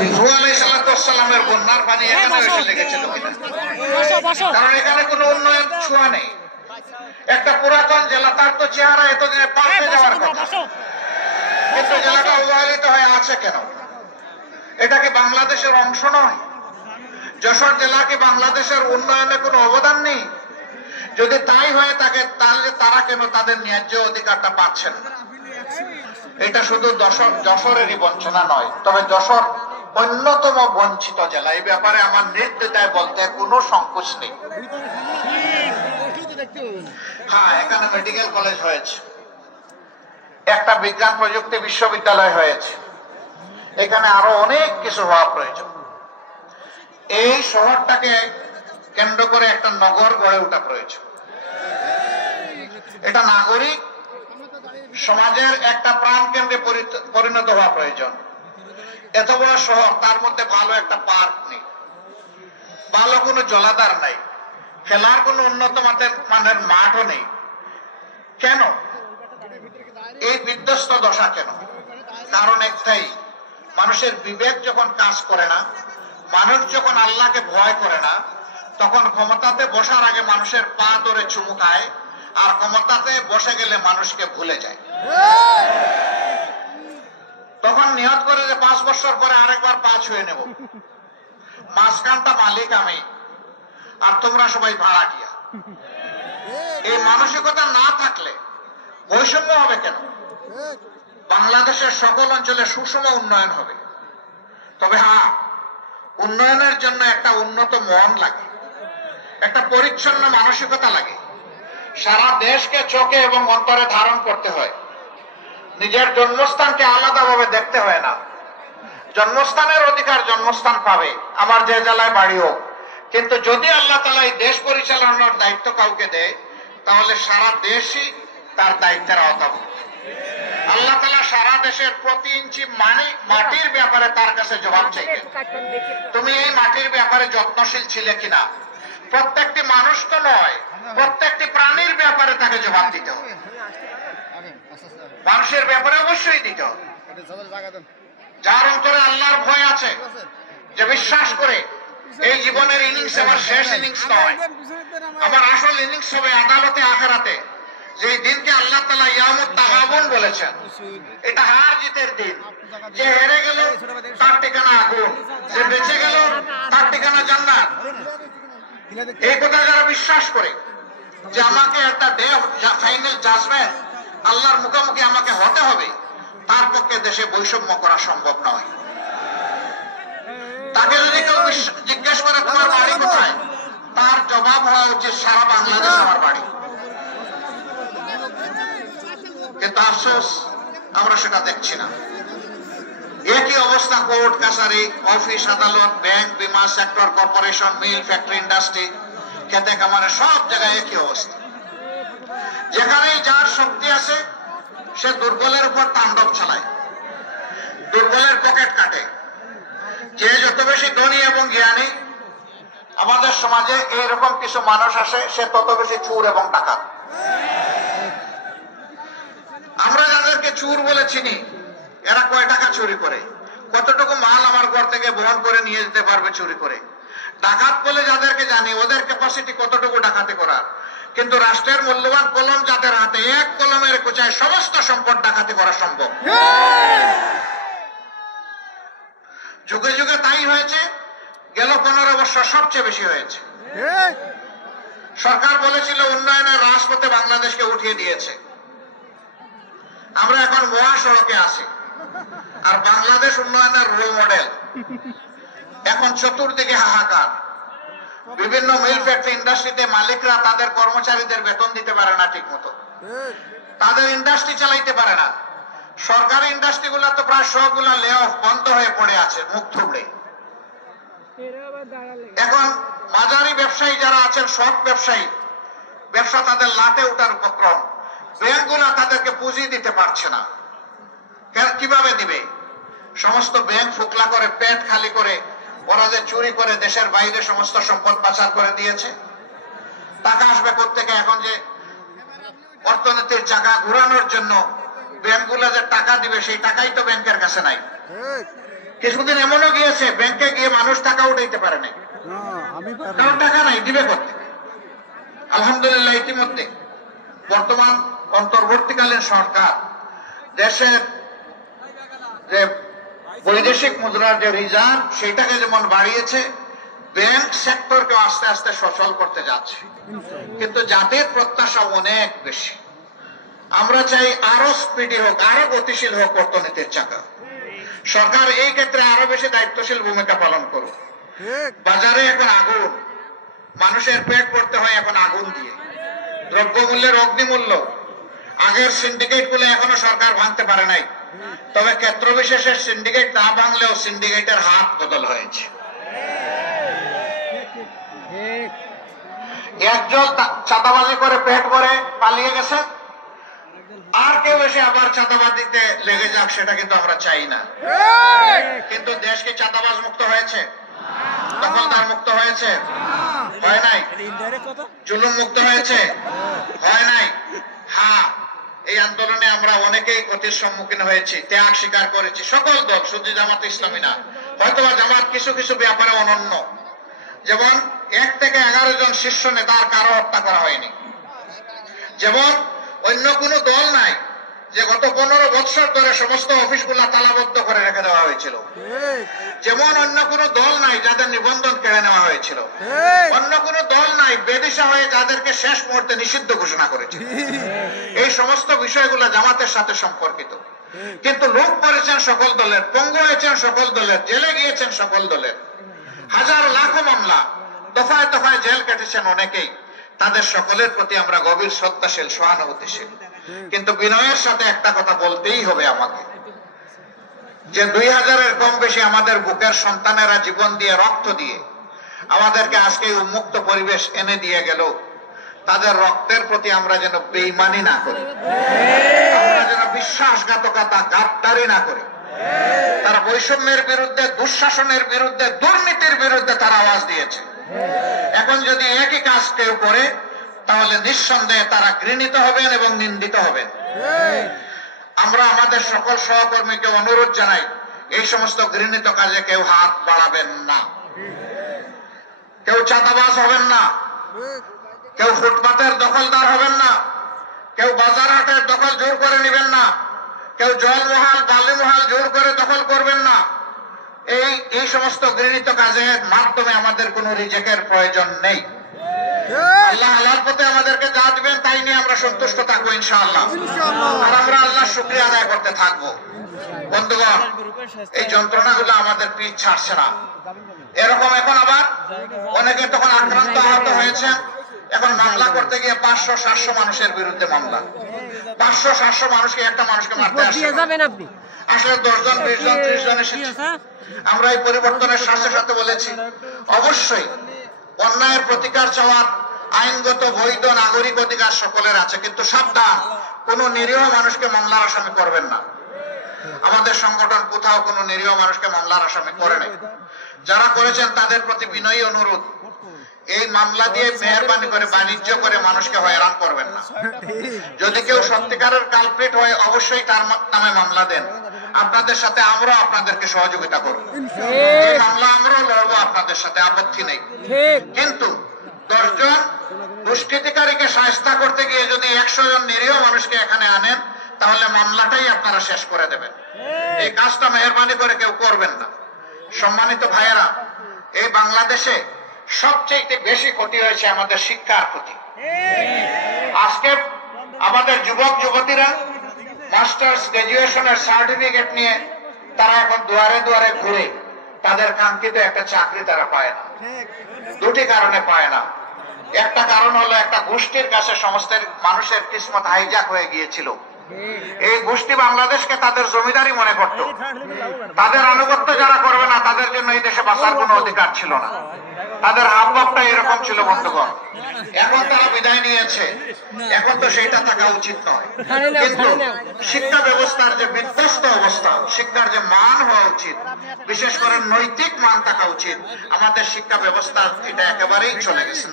নূহ আলাইহিস সালামের বন্যার পানি এখানে এসে লেগেছিল কিনা? কারণ এখানে কোনো উন্নয়ন ছোঁয়া নেই। একটা পুরাতন জেলা, তার তো চেহারা এতদিনে পাল্টে যাওয়ার কথা, কিন্তু জেলাটা অবহেলিত হয়ে আছে কেন? এটা কি বাংলাদেশের অংশ নয়? যশোর জেলা কি বাংলাদেশের উন্নয়নে কোনো অবদান নেই? যদি তাই হয়ে থাকে তাহলে তারা কেন তাদের ন্যায্য অধিকারটা পাচ্ছেন? এটা শুধু যশোরেরই বঞ্চনা নয়, তবে যশোর অন্যতম বঞ্চিত জেলা। এই ব্যাপারে আমার নির্দ্বিধায় বলতে কোনো সংকোচ নেই। হ্যাঁ, এখানে মেডিকেল কলেজ হয়েছে, একটা বিজ্ঞান প্রযুক্তি বিশ্ববিদ্যালয় হয়েছে, এখানে আরো অনেক কিছু হওয়া প্রয়োজন। এই শহরটাকে কেন্দ্র করে একটা নগর গড়ে ওঠা প্রয়োজন। এটা নাগরিক সমাজের একটা প্রাণ কেন্দ্রে পরিণত হওয়া প্রয়োজন। এত বড় শহর, তার মধ্যে ভালো একটা পার্ক নেই, ভালো কোনো জলাধার নাই, খেলার কোনো উন্নত মানের মাঠও নেই। কেন এই বিধ্বস্ত দশা? কেন? কারণ একটাই, মানুষের বিবেক যখন কাজ করে না, মানুষ যখন আল্লাহকে ভয় করে না, তখন ক্ষমতাতে বসার আগে মানুষের পা ধরে চুমু খায়, আর ক্ষমতাতে বসে গেলে মানুষকে ভুলে যায়। তখন নিয়ত করে যে 5 বছর পরে আরেকবার পা ছুঁয়ে নেব, মাঝখানটা মালিক আমি আর তোমরা সবাই ভাড়াটিয়া। এই মানসিকতা না থাকলে বৈষম্য হবে কেন? বাংলাদেশের সকল অঞ্চলে সুষম উন্নয়ন হবে। তবে হ্যাঁ, উন্নয়নের জন্য একটা উন্নত মন লাগে, একটা পরিচ্ছন্ন মানসিকতা লাগে। সারা দেশকে চোখে এবং অন্তরে ধারণ করতে হয়। নিজের জন্মস্থানকে আলাদাভাবে দেখতে হয় না। জন্মস্থানের অধিকার জন্মস্থান পাবে, আমার যে জেলায় বাড়ি হোক। কিন্তু যদি আল্লাহ তাআলা এই দেশ পরিচালনার দায়িত্ব কাউকে দেয়, তাহলে সারা দেশই তার দায়িত্বের আওতাভুক্ত। আল্লাহ তাআলা সারা দেশের প্রতি ইঞ্চি মাটির ব্যাপারে তার কাছে জবাব চাইবেন। তুমি এই মাটির ব্যাপারে যত্নশীল ছিলে কিনা? প্রত্যেকটি মানুষ তো নয়, প্রত্যেকটি প্রাণীর ব্যাপারে তাকে জবাব দিতে হবে। মানুষের ব্যাপারে অবশ্যই দিতে হবে। যার অন্তরে আল্লাহর ভয় আছে, যে বিশ্বাস করে এই জীবনের ইনিংস আমার শেষ ইনিংস নয়, আমার আসল ইনিংস হবে আদালতে আখিরাতে, যে দিনকে আল্লাহ তাআলা ইয়ামুত তাগাবুন বলেছেন। এটা হার জিতের দিন। যে হেরে গেল তার ঠিকানা আগুন, যে বেঁচে গেল তার ঠিকানা জান্নাত। এই কথা যারা বিশ্বাস করে যে আমাকে একটা ডে ফাইনাল জাজমেন্ট, আল্লাহর মুখোমুখি আমাকে হতে হবে, তার পক্ষে দেশে বৈষম্য করা সম্ভব নয়। তাকে যদি কেউ জিজ্ঞেস করে তোমার বাড়ি কোথায়, তার জবাব হওয়া উচিত সারা বাংলাদেশ আমার বাড়ি। কিন্তু আফসোস, আমরা সেটা দেখছি না। একই অবস্থা কোর্ট কাছারি, অফিস আদালত, ব্যাংক, বীমা সেক্টর, কর্পোরেশন, মিল, ফ্যাক্টরি, ইন্ডাস্ট্রি, খেতে খামারে, সব জায়গায় একই অবস্থা। যেখানেই যার শক্তি আছে সে দুর্বলের উপর তাণ্ডব চালায়, দুর্বলের পকেট কাটে। যে যত বেশি ধনী এবং জ্ঞানী, আমাদের সমাজে এইরকম কিছু মানুষ আসে, সে তত বেশি চোর এবং ডাকাত। আমরা যাদেরকে চোর বলে চিনি, এরা কয় টাকা চুরি করে, কতটুকু মাল আমার ঘর থেকে বহন করে নিয়ে যেতে পারবে চুরি করে। ডাকাত বলে যাদেরকে জানি, ওদের ক্যাপাসিটি কতটুকু ডাকাতি করার। কিন্তু রাষ্ট্রের মূল্যবান কলম যাদের হাতে, এক কলমের কোচায় সমস্ত সম্পদ ডাকাতি করা সম্ভব। যুগে যুগে তাই হয়েছে, গেল 15 বছর সবচেয়ে বেশি হয়েছে। সরকার বলেছিল উন্নয়নের রাজপথে বাংলাদেশকে উঠিয়ে দিয়েছে, আমরা এখন মহাসড়কে আছি, আর বাংলাদেশ উন্নয়নের রোল মডেল। এখন চতুর্দিকে হাহাকার। বিভিন্ন মিল, ফ্যাক্টরি, ইন্ডাস্ট্রিতে মালিকরা তাদের কর্মচারীদের বেতন দিতে পারে না ঠিক মতো, তাদের ইন্ডাস্ট্রি চালাইতে পারে না। সরকারি ইন্ডাস্ট্রি গুলা তো প্রায় সবগুলা লে অফ বন্ধ হয়ে পড়ে আছে, মুখ থুবড়ে। এখন মাঝারি ব্যবসায়ী যারা আছেন, সৎ ব্যবসায়ী, ব্যবসা তাদের লাটে ওঠার উপক্রম। ব্যাংকগুলা তাদেরকে পুঁজি দিতে পারছে না। কিভাবে দিবে? সমস্ত ব্যাংক ফুকলা করে, পেট খালি করে, ওরা যে চুরি করে দেশের বাইরে সমস্ত সম্পদ পাচার করে দিয়েছে। টাকা আসবে কোত্থেকে? এখন যে অর্থনীতির চাকা ঘুরানোর জন্য ব্যাংকগুলা যে টাকা দিবে, সেই টাকাই তো ব্যাংকের কাছে নাই। কিছুদিন এমনও গিয়েছে ব্যাংকে গিয়ে মানুষ টাকা উঠাইতে পারে নাই, কারণ টাকা নাই, দিবে করতে। আলহামদুলিল্লাহ ইতিমধ্যে বর্তমান অন্তর্বর্তীকালীন সরকার দেশের যে বৈদেশিক মুদ্রার যে রিজার্ভ সেটাকে যেমন বাড়িয়েছে, ব্যাংক সেক্টরকে আস্তে আস্তে সচল করতে যাচ্ছে। কিন্তু জাতির প্রত্যাশা অনেক বেশি। আমরা চাই আরো স্পিডি হোক, আরো গতিশীল হোক অর্থনীতির চাকা। সরকার এই ক্ষেত্রে আরো বেশি দায়িত্বশীল ভূমিকা পালন করুক। বাজারে এখন আগুন, মানুষের পেট করতে হয় এখন আগুন দিয়ে। দ্রব্যমূল্যের অগ্নিমূল্য, আগের সিন্ডিকেট গুলো এখনো সরকার ভাঙতে পারে নাই, তবে ক্ষেত্র বিশেষের সিন্ডিকেট না ভাঙলেও সিন্ডিকেটের হাত বদল হয়েছে। একজন চাঁদাবাজি করে পেট ভরে পালিয়ে গেছে, আর কেউ এসে আবার চাঁদাবাজিতে লেগে যাক, সেটা কিন্তু আমরা চাই না। কিন্তু দেশ কি চাঁদাবাজ মুক্ত হয়েছে? দখলদার মুক্ত হয়েছে? হয় নাই। জুলুম মুক্ত হয়েছে? হয় নাই। হ্যাঁ, এই আন্দোলনে আমরা অনেকেই ক্ষতির সম্মুখীন হয়েছি, ত্যাগ স্বীকার করেছি, সকল দল, শুধু জামাত ইসলামী না। হয়তোবা জামাত কিছু কিছু ব্যাপারে অনন্য, যেমন 1 থেকে 11 জন শীর্ষ নেতার কারো হত্যা করা হয়নি। যেমন অন্য কোন দল নাই যে গত 15 বছর ধরে সমস্ত অফিসগুলা তালাবদ্ধ করে রেখে দেওয়া হয়েছিল। যেমন অন্য কোন দল নাই যাদের নিবন্ধন কেড়ে নেওয়া হয়েছিল। অন্য কোন দল নাই বেদিশা হয়ে যাদেরকে শেষ মুহূর্তে নিষিদ্ধ ঘোষণা করেছিল। এই সমস্ত বিষয়গুলো জামাতের সাথে সম্পর্কিত। কিন্তু লোক করেছেন সকল দলের, পঙ্গু হয়েছেন সকল দলের, জেলে গিয়েছেন সকল দলের, হাজার লাখো মামলা, দফায় দফায় জেল কেটেছেন অনেকেই। তাদের সকলের প্রতি আমরা গভীর শ্রদ্ধাশীল, সহানুভূতিশীল। কিন্তু বিনয়ের সাথে একটা কথা বলতেই হবে আমাকে, যে 2000-এর কম বেশি আমাদের বুকের সন্তানেরা জীবন দিয়ে, রক্ত দিয়ে আমাদেরকে আজকে উন্মুক্ত পরিবেশ এনে দিয়ে গেল। তাদের রক্তের প্রতি আমরা যেন বেঈমানি না করি, আমরা যেন বিশ্বাসঘাতকতা, গাদ্দারি না করি। তারা বৈষম্যের বিরুদ্ধে, দুঃশাসনের বিরুদ্ধে, দুর্নীতির বিরুদ্ধে তারা আওয়াজ দিয়েছে। এখন যদি একই কাজ কেউ করে, তাহলে নিঃসন্দেহে তারা ঘৃণিত হবেন এবং নিন্দিত হবেন। আমরা আমাদের সকল সহকর্মীকে অনুরোধ জানাই, এই সমস্ত ঘৃণিত কাজে কেউ হাত বাড়াবেন না, কেউ চাঁদাবাজ হবেন না, কেউ ফুটপাতের দখলদার হবেন না, কেউ বাজার হাটের দখল জোর করে নেবেন না, কেউ জলমহাল, বালিমহাল জোর করে দখল করবেন না। এই সমস্ত ঘৃণিত কাজের মাধ্যমে আমাদের কোন রিজেকের প্রয়োজন নেই। আল্লাহ হালাল পথে আমাদেরকে যা দিবেন তাই নিয়ে আমরা সন্তুষ্ট থাকবো ইনশাআল্লাহ, আর আমরা আল্লাহর শুকরিয়া আদায় করতে থাকবো। বন্ধুগণ, এই যন্ত্রণাগুলো আমাদের পিছ ছাড়ছে না। এরকম এখন আবার অনেকে তখন আক্রান্ত, আহত হয়েছেন, এখন মামলা করতে গিয়ে 500-700 মানুষের বিরুদ্ধে মামলা। 500-700 মানুষকে, একটা মানুষকে মারতে আসলে 10 জন, 20 জন, 30 জন এসেছে। আমরা এই পরিবর্তনের সাথে সাথে বলেছি, অবশ্যই অন্যায়ের প্রতিকার চাওয়ার আইনগত বৈধ নাগরিক অধিকার সকলের আছে, কিন্তু সাবধান, কোন নিরীহ মানুষকে মামলার আসামি করবেন না। আমাদের সংগঠন কোথাও কোন নিরীহ মানুষকে মামলার আসামি করে নাই। যারা করেছেন তাদের প্রতি বিনয়ী অনুরোধ, এই মামলা দিয়ে মেহরবানি করে বাণিজ্য করে মানুষকে হয়রান করবেন না। যদি কেউ সত্যিকারের কালপ্রিট হয়, অবশ্যই তার নামে মামলা দেন। আপনাদের সাথে আমরা আপনাদেরকে সহযোগিতা করব, এই মামলা আমরাও লড়বো আপনাদের সাথে, আপত্তি নেই। কিন্তু 10 জন দুষ্কৃতিকারীকে শায়েস্তা করতে গিয়ে যদি 100 জন নিরীহ মানুষকে এখানে আনেন, তাহলে মামলাটাই আপনারা শেষ করে দেবেন। এই কাজটা মেহরবানি করে কেউ করবেন না। সম্মানিত ভাইয়েরা, এই বাংলাদেশে সবচেয়ে বেশি ক্ষতি হয়েছে আমাদের শিক্ষার ক্ষতি। আজকে আমাদের যুবক যুবতীরা মাস্টার্স, গ্রাজুয়েশনের সার্টিফিকেট নিয়ে তারা এখন দুয়ারে দুয়ারে ঘুরে তাদের কাঙ্ক্ষিত একটা চাকরি তারা পায় না। দুটি কারণে পায় না। একটা কারণ হলো, একটা গোষ্ঠীর কাছে সমস্ত মানুষের কিসমত হাইজ্যাক হয়ে গিয়েছিল। এই গোষ্ঠী বাংলাদেশকে তাদের জমিদারি মনে করত। তাদের আনুগত্য যারা করবে না, তাদের জন্য এই দেশে বাঁচার কোনো অধিকার ছিল না। তাদের হাবভাবটা এরকম ছিল বন্ধুগণ। এখন তারা বিদায় নিয়েছে, এখন তো সেইটা থাকা উচিত নয়। কিন্তু শিক্ষা ব্যবস্থার যে বিধ্বস্ত অবস্থা, শিক্ষার যে মান হওয়া উচিত, বিশেষ করে নৈতিক মান থাকা উচিত, আমাদের শিক্ষা ব্যবস্থা এটা একেবারেই চলে গেছে।